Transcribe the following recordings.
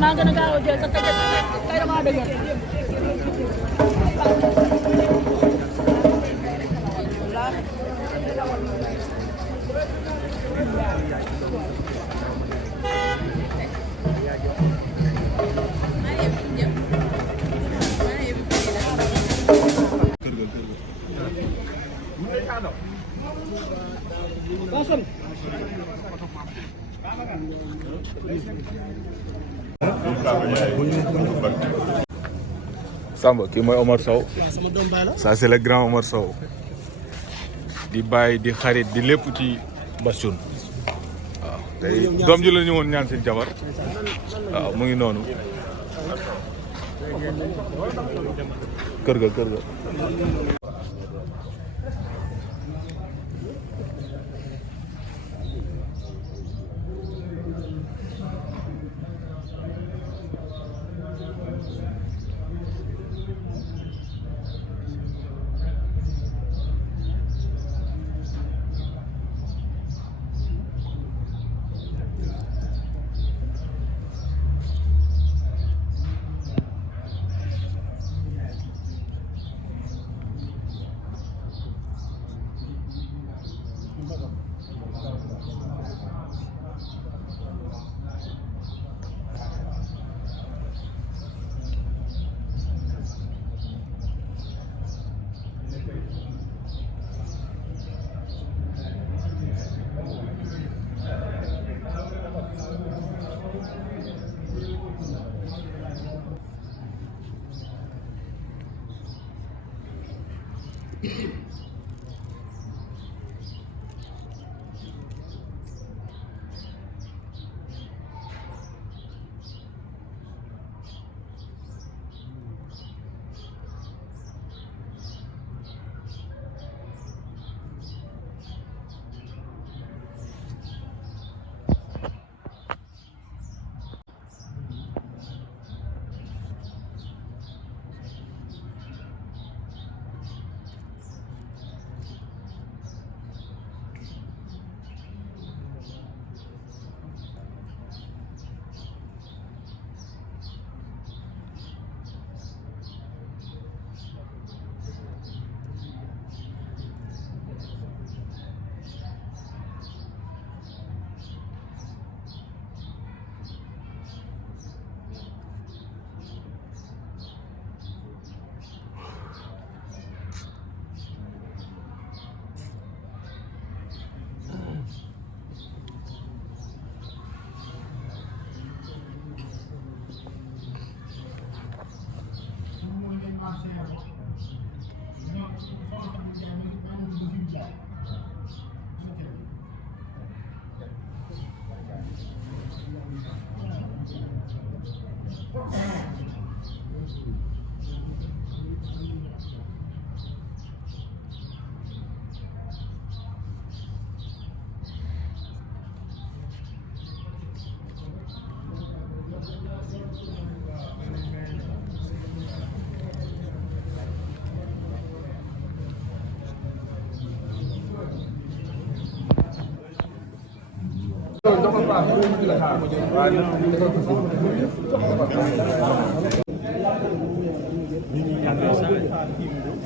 maa gën a gaaw a jël sa tëjee tey damaa dëgër. Samba kii mooy Omar Sow ça c'est le grand Omar Sow di bàyyi di xarit di lépp ci Bastoun waaw tey doom ji la ñu woon ñaan seen jabar waaw mu ngi noonu kër ga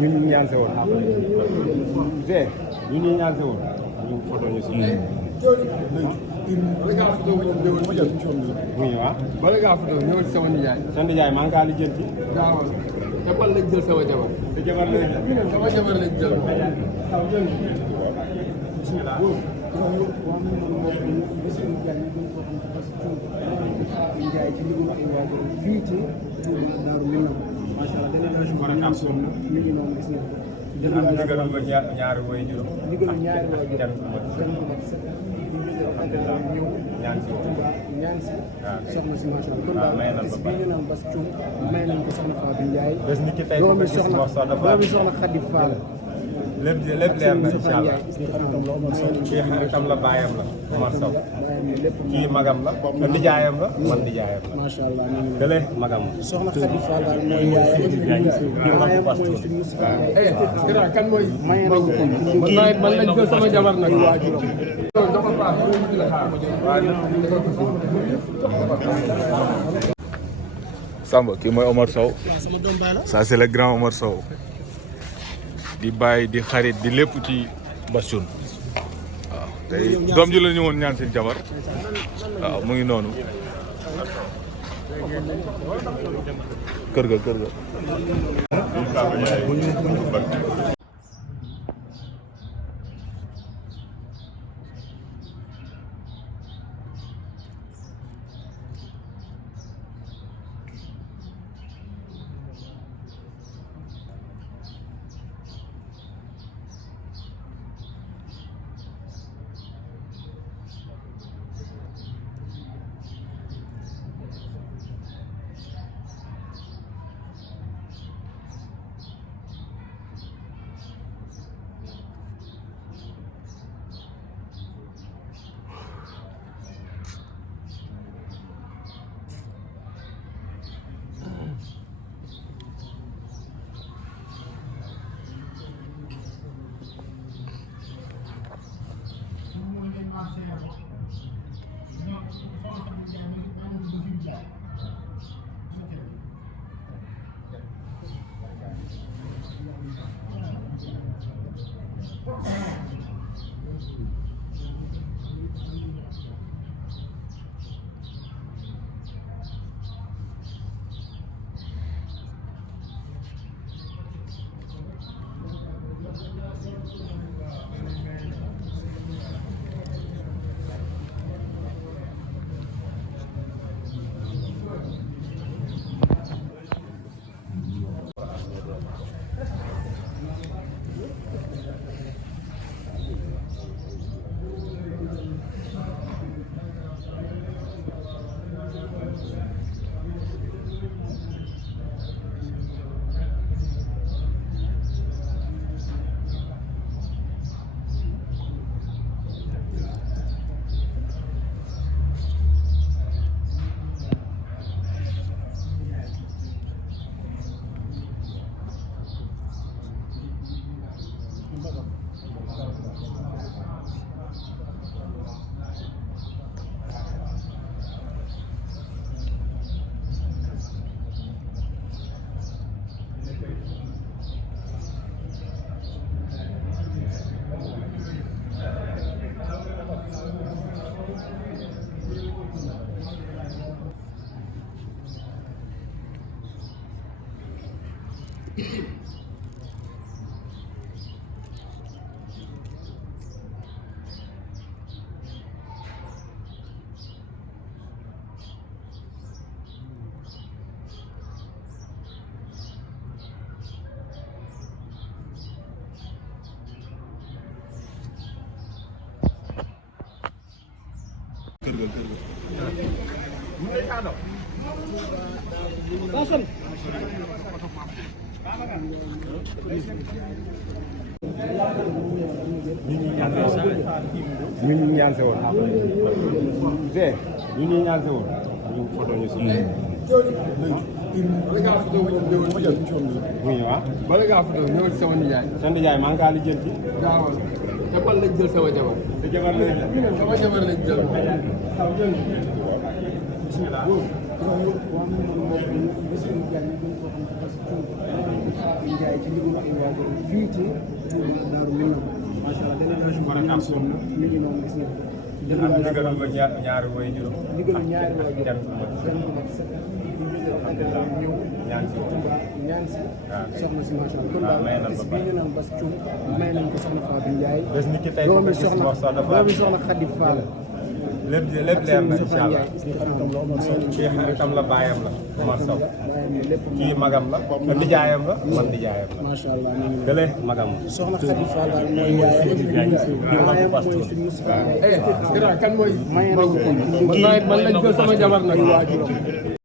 ñun ñaan se woon te ñun ñaan se woon ñu photo ñu si muy ñëw bala ngaa photo ñëw ci sama nijaay sa nijaay maa ngi kaa lijjanti waaw jabal lañ jël sama jabar sa jabar la sama jabar lañ jël fii ci Daaru Minam macha Allah dana mi ngi noonu gis nga digal ba ñaari way juróom digal ñaari way juróom ñaan si ñaan si soxna si macha Allah kon daal bis bi ñu naan Bass Thioung may nañ ko soxna Fatou Ndiaye bés ni ci tey doomi soxna Khady Fall lépp leer na incha allah kii xaritam la baayam la Omar Sow kii magam la man nijaayam la man nijaayam la macha Allah kële magam la soxna Khady Fall daal mooy yaayam mooy suñu kan mooy man lañ jël sama jabar nag waajuram dafa baax Samba kii mooy Omar Sow sama doom baay la. ça c'est le grand Omar Sow di bàyyi di xarit di lépp ci Bastoun waaw tey doom ji la ñu woon ñaan seen jabar waaw mu ngi noonu kër ga ñu ñaan se woon te ñu ñaan se woon ñu photo ñu si muy wa bala ngaa fa doon ñëwal sama nijaay. sa nijaay maa ngi kaa li jël ci gaawal te man lañ jël sama jabar. sa jabar la sama jabar lañ jël. fii ci Daaru Minam macha Allah délégation mi ngi noonu gis nga digal ba ñaari way juróom digal ñaari waa juróom ñaan si ñaan si soxna si macha Allah kon daal bis bii ñu naan Bass Thioung may nañ ko soxna Fatou Ndiaye bés ni ki tey doomi soxna Khady Fall lépp leer na incha allah kii xaritam la baayam la Omar Sow kii magam la nijaayam la man nijaayam la macha Allah dële magam soxna Khady Fall daal mooy yaayam kan mooy. man lañ jël sama jabar nag.